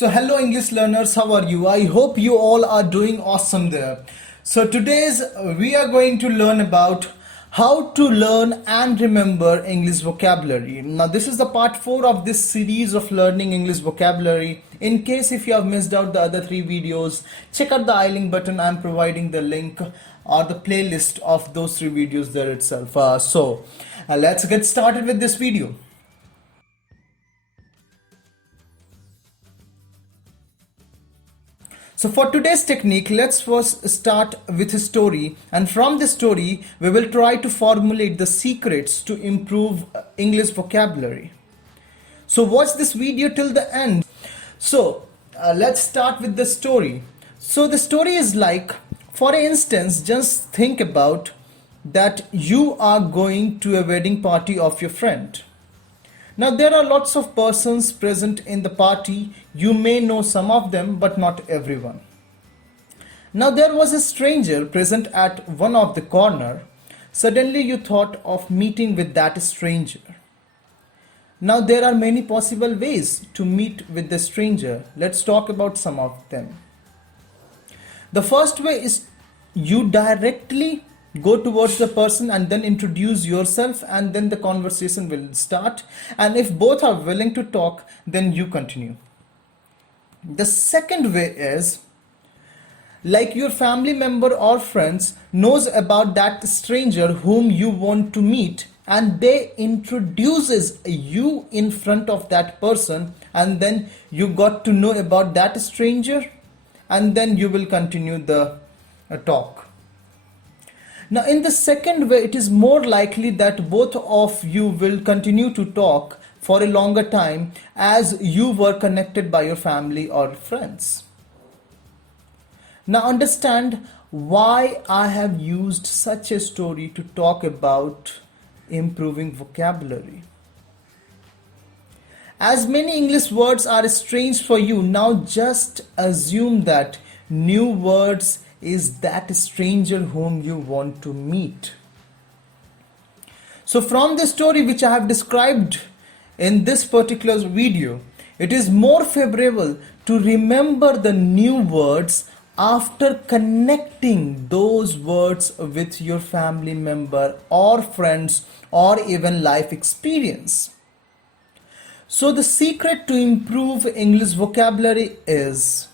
So hello English learners, how are you? I hope you all are doing awesome there. So today's we are going to learn about how to learn and remember English vocabulary. Now this is the part 4 of this series of learning English vocabulary. In case if you have missed out the other 3 videos, check out the I-link button. I am providing the link or the playlist of those 3 videos there itself. Let's get started with this video. So for today's technique, let's first start with a story, and from this story we will try to formulate the secrets to improve English vocabulary. So watch this video till the end. So let's start with the story. So the story is like, for instance, just think about that you are going to a wedding party of your friend. Now there are lots of persons present in the party. You may know some of them, but not everyone. Now there was a stranger present at one of the corner. Suddenly you thought of meeting with that stranger. Now there are many possible ways to meet with the stranger. Let's talk about some of them. The first way is you directly go towards the person and then introduce yourself, and then the conversation will start, and if both are willing to talk, then you continue. The second way is like your family member or friends knows about that stranger whom you want to meet, and they introduces you in front of that person, and then you got to know about that stranger, and then you will continue the talk. Now in the second way, it is more likely that both of you will continue to talk for a longer time as you were connected by your family or friends. Now understand why I have used such a story to talk about improving vocabulary. As many English words are strange for you, now just assume that new words is that stranger whom you want to meet. So from the story which I have described in this particular video, it is more favorable to remember the new words after connecting those words with your family member or friends or even life experience. So the secret to improve English vocabulary is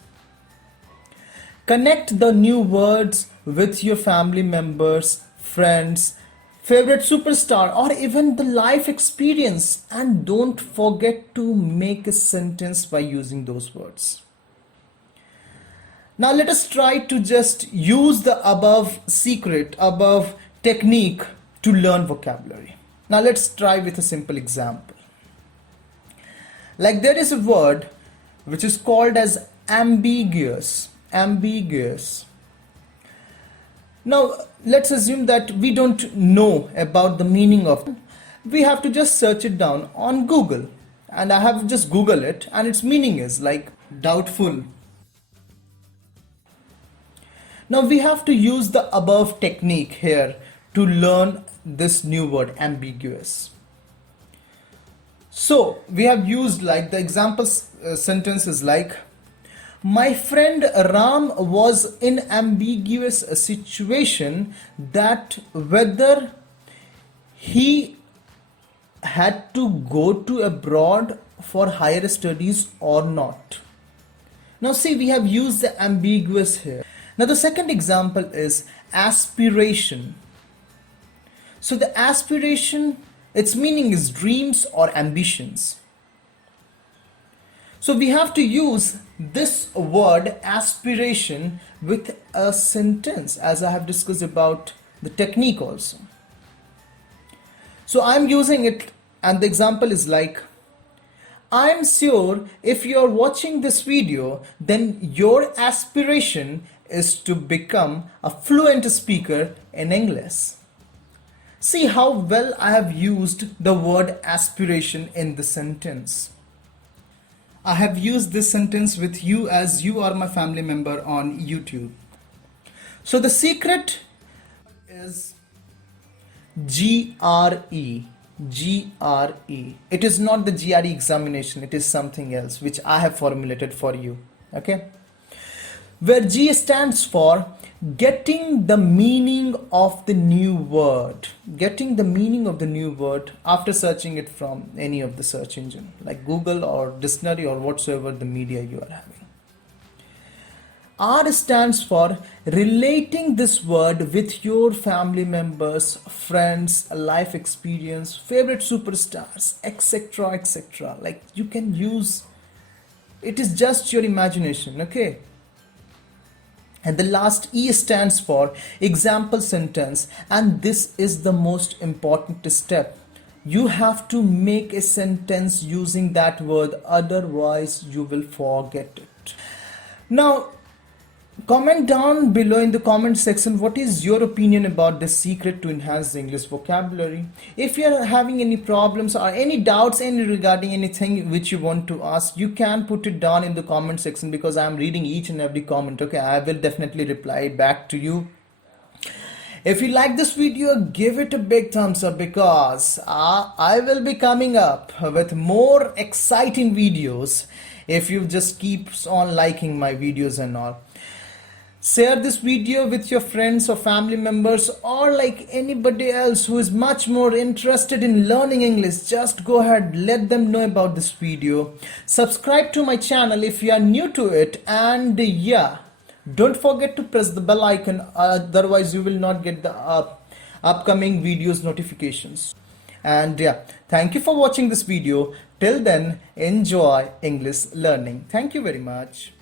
connect the new words with your family members, friends, favorite superstar, or even the life experience, and don't forget to make a sentence by using those words. Now let us try to just use the above technique to learn vocabulary. Now let's try with a simple example. Like there is a word which is called as ambiguous. Now let's assume that we don't know about the meaning of it. We have to just search it down on Google, and I have just Googled it, and its meaning is like doubtful. Now we have to use the above technique here to learn this new word ambiguous. So we have used like the example sentence is like, my friend Ram was in ambiguous situation that whether he had to go to abroad for higher studies or not. Now see, we have used the ambiguous here. Now the second example is aspiration. So the aspiration, its meaning is dreams or ambitions. So we have to use this word aspiration with a sentence, as I have discussed about the technique also. So I'm using it, and the example is like, I'm sure if you're watching this video, then your aspiration is to become a fluent speaker in English. See how well I have used the word aspiration in the sentence. I have used this sentence with you as you are my family member on YouTube. So the secret is GRE. GRE. It is not the GRE examination, it is something else which I have formulated for you. Okay, where G stands for getting the meaning of the new word. Getting the meaning of the new word after searching it from any of the search engine like Google or dictionary or whatsoever the media you are having. R stands for relating this word with your family members, friends, life experience, favorite superstars, etc. etc. Like you can use it, is just your imagination, okay? And the last E stands for example sentence, and this is the most important step. You have to make a sentence using that word, otherwise you will forget it. Now, comment down below in the comment section what is your opinion about the secret to enhance the English vocabulary. If you are having any problems or any doubts regarding anything which you want to ask, you can put it down in the comment section, because I am reading each and every comment. Okay, I will definitely reply back to you. If you like this video, give it a big thumbs up, because I will be coming up with more exciting videos if you just keep on liking my videos and all. Share this video with your friends or family members, or like anybody else who is much more interested in learning English. Just go ahead, let them know about this video. Subscribe to my channel if you are new to it, and yeah, don't forget to press the bell icon, otherwise you will not get the upcoming videos notifications. And yeah, thank you for watching this video. Till then, enjoy English learning. Thank you very much.